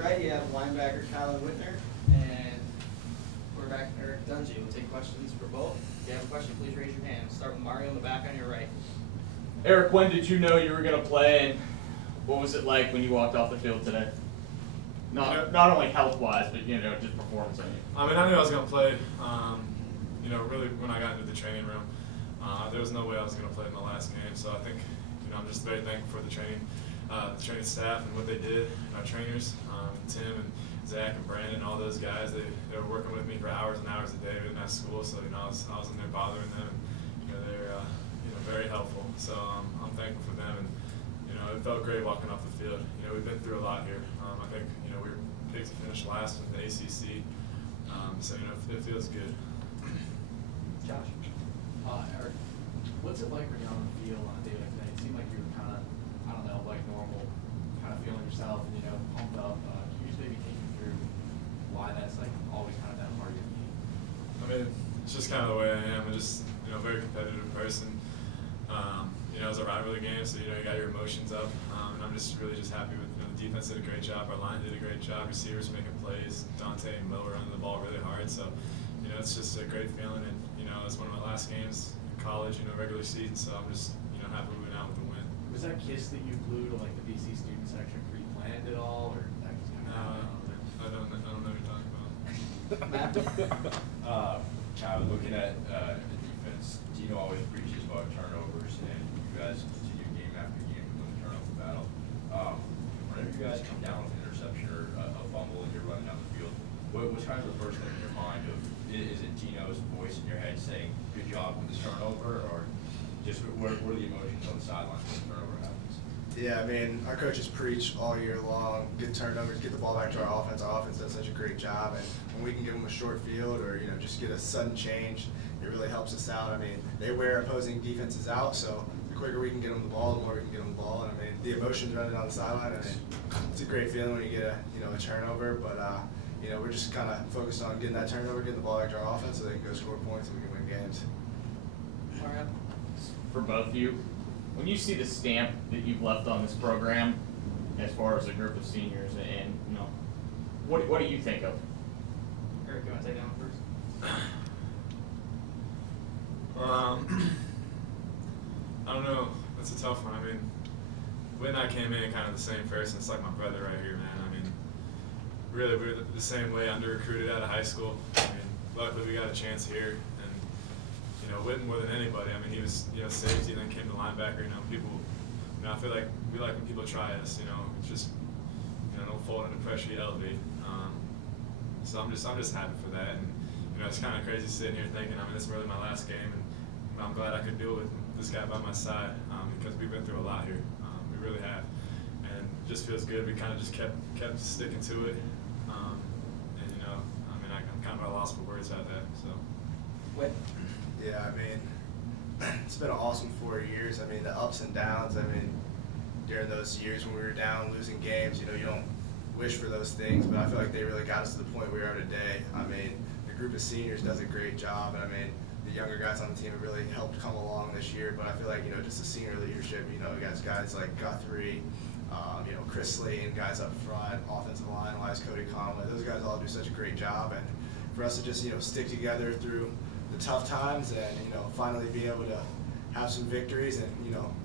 right, you have linebacker Kielan Whitner and quarterback Dungey. We'll take questions for both. If you have a question, please raise your hand. Start with Mario in the back on your right. Eric, when did you know you were going to play, and what was it like when you walked off the field today? Not only health-wise, but just performance. I mean, I knew I was going to play. Really when I got into the training room, there was no way I was going to play in the last game. So I think, I'm just very thankful for the training staff and what they did, and our trainers, Tim and Zach and Brandon, all those guys. They were working with me for hours and hours a day. We didn't have school, so I was in there bothering them, and they're very helpful. So I'm thankful for them, and it felt great walking off the field. We've been through a lot here. I think we were picked to finish last in the ACC, so it feels good. Josh. Eric, what's it like when you're on the field on a day like that? It seemed like you were kind of, like normal, kind of feeling yourself and, pumped up. Can you just maybe take me through why that's like always kind of that part of your game? I mean, it's just kind of the way I am. I'm just, a very competitive person. It was a rivalry game, so, you got your emotions up. And I'm just really happy with, the defense did a great job. Our line did a great job. Receivers making plays. Dante and Mo were running the ball really hard. So, it's just a great feeling. And, it's one of my last games in college, regular season. So I'm just, happy we went out with the win. Was that kiss that you blew to like the BC student section pre-planned at all, or that just kind of I don't know what you're talking about. Looking at the defense, Dino always preaches about turnovers, and you guys continue game after game to win the turnover battle. Whenever you guys come down with an interception or a fumble and you're running down the field, what's kind of the first thing in your mind of, is it Dino's voice in your head saying, good job with this turnover, or just what are the emotions on the sidelines when the turnover happens? Yeah, I mean, our coaches preach all year long, get turnovers, get the ball back to our offense. Our offense does such a great job, and when we can give them a short field or, just get a sudden change, it really helps us out. I mean, they wear opposing defenses out, so the quicker we can get them the ball, the more we can get them the ball. And I mean, the emotions running on the sideline, I mean, it's a great feeling when you get a turnover, but we're just kind of focused on getting that turnover, getting the ball back to our offense so they can go score points and we can win games. Mario? For both of you, when you see the stamp that you've left on this program, as far as a group of seniors, and what do you think of? Eric, you want to take that one first? I don't know. That's a tough one. I mean, when I came in, kind of the same person. It's like my brother right here, man. I mean, really, we were the same way, under-recruited out of high school. I mean, luckily we got a chance here, and Whitten more than anybody. I mean, he was safety, then came to linebacker. People. I feel like we like when people try us. Just don't fold under pressure, you elevate. So I'm just happy for that, and it's kind of crazy sitting here thinking, I mean, this is really my last game, and I'm glad I could do it with this guy by my side because we've been through a lot here. We really have, and it just feels good. We kind of just kept sticking to it, and I mean, I'm kind of at a loss for words out there. So. What? Yeah, I mean, it's been an awesome 4 years. I mean, the ups and downs. I mean, during those years when we were down, losing games, you don't wish for those things, but I feel like they really got us to the point we are today. I mean, the group of seniors does a great job, and I mean, the younger guys on the team have really helped come along this year. But I feel like just the senior leadership, guys like Guthrie, Chris Lee, and guys up front, offensive line wise, Cody Conway. Those guys all do such a great job, and for us to just stick together through the tough times and finally be able to have some victories and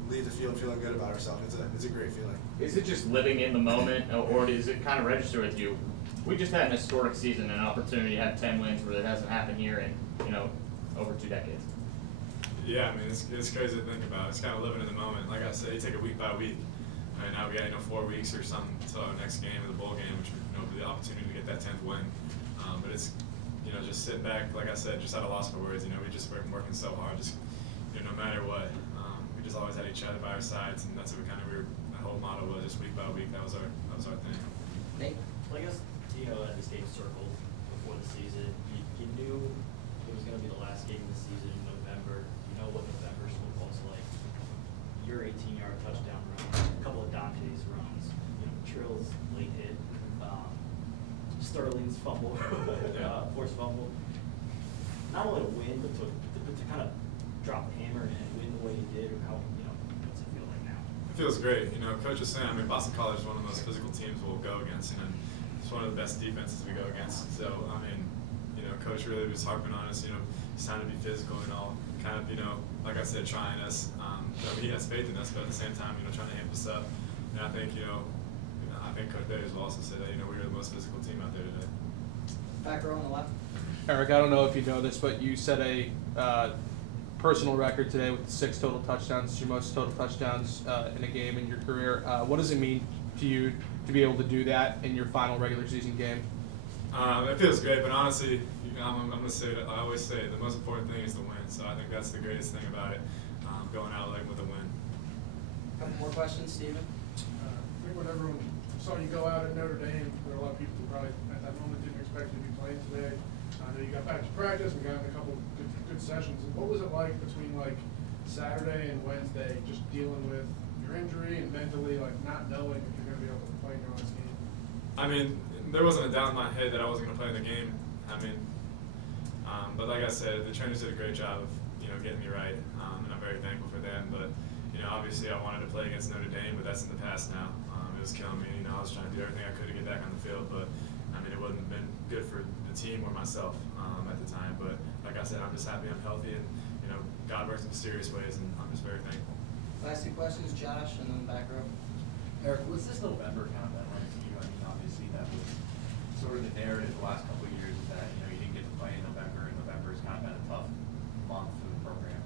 leave the field feeling good about ourselves. It's a great feeling. Is it just living in the moment, or does it kind of register with you? We just had an historic season, an opportunity to have 10 wins where it hasn't happened here in over 2 decades. Yeah, I mean, it's crazy to think about. It's kind of living in the moment. Like I said, you take it week by week. I mean, now we got 4 weeks or something until our next game of the bowl game, which would be the opportunity to get that 10th win. But it's just sitting back, like I said, just at a loss for words. We just been working so hard, just no matter what. We just always had each other by our sides, and that's what the whole motto was, just week by week. That was our thing. Nate? Well, I guess at this game circled before the season. You knew it was going to be the last game of the season in November. You know what November's football's like. Your 18-yard touchdown run, a couple of Dante's runs, Trill's late hit, Sterling's fumble, forced fumble. Not only to win, but to kind of drop the hammer and win the way you did, or how what's it feel like now? It feels great. Coach was saying, I mean, Boston College is one of the most physical teams we'll go against, and it's one of the best defenses we go against. So, I mean, you know, Coach really was harping on us, you know, it's time to be physical and all, kind of, you know, like I said, trying us. So he has faith in us, but at the same time, you know, trying to amp us up. And I think, I think Coach Bates will also say that, you know, we were the most physical team out there today. Back row on the left. Eric, I don't know if you know this, but you set a personal record today with 6 total touchdowns. It's your most total touchdowns in a game in your career. What does it mean to you to be able to do that in your final regular season game? It feels great, but honestly, I'm going to say that I always say the most important thing is the win. So I think that's the greatest thing about it, going out like with a win. Couple more questions, Steven? I think when everyone saw you go out at Notre Dame, there were a lot of people who probably at that moment didn't expect you to be playing today. I know you got back to practice and got in a couple good sessions. And what was it like between like Saturday and Wednesday, just dealing with your injury and mentally like not knowing if you're going to be able to play in your last game? I mean, there wasn't a doubt in my head that I wasn't going to play in the game. I mean, but like I said, the trainers did a great job of, you know, getting me right, and I'm very thankful for them. But, you know, obviously I wanted to play against Notre Dame, but that's in the past now. It was killing me. You know, I was trying to do everything I could to get back on the field, but I mean, it wouldn't have been good for the team or myself at the time. But like I said, I'm just happy I'm healthy, and you know, God works in mysterious ways, and I'm just very thankful. Last 2 questions, Josh, and then back row. Eric, was this November kind of that run to you? I mean, obviously that was sort of the narrative the last couple of years that, you know, you didn't get to play in November, and November's kind of been a tough month for the program.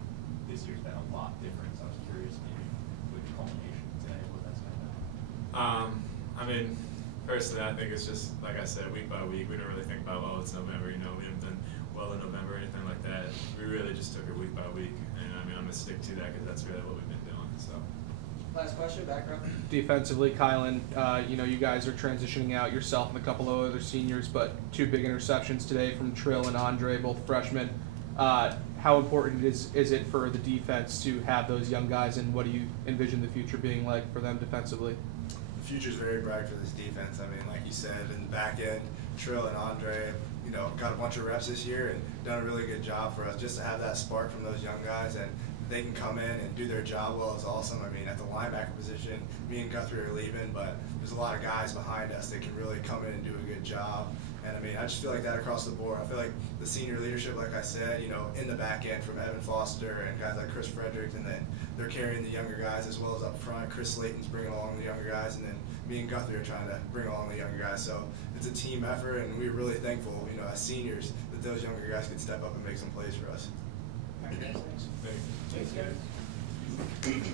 This year's been a lot different, so I was curious maybe with the culmination today what that's kind of been. I mean, personally, I think it's just, like I said, week by week. We don't really think about, oh, it's November, you know, we haven't done well in November or anything like that. We really just took it week by week. And I mean, I'm going to stick to that because that's really what we've been doing. So. Last question, back row. Defensively, Kielan, you know, you guys are transitioning out, yourself and a couple of other seniors, but 2 big interceptions today from Trill and Andre, both freshmen. How important is it for the defense to have those young guys, and what do you envision the future being like for them defensively? The future's very bright for this defense. I mean, like you said, in the back end, Trill and Andre, you know, got a bunch of reps this year and done a really good job for us. Just to have that spark from those young guys, and they can come in and do their job well is awesome. I mean, at the linebacker position, me and Guthrie are leaving, but there's a lot of guys behind us that can really come in and do a good job. And I mean, I just feel like that across the board. I feel like the senior leadership, like I said, you know, in the back end from Evan Foster and guys like Chris Frederick, and then they're carrying the younger guys as well as up front. Chris Slayton's bringing along the younger guys, and then me and Guthrie are trying to bring along the younger guys. So it's a team effort, and we're really thankful, you know, as seniors, that those younger guys could step up and make some plays for us. Thanks. Thank you. Thanks, guys.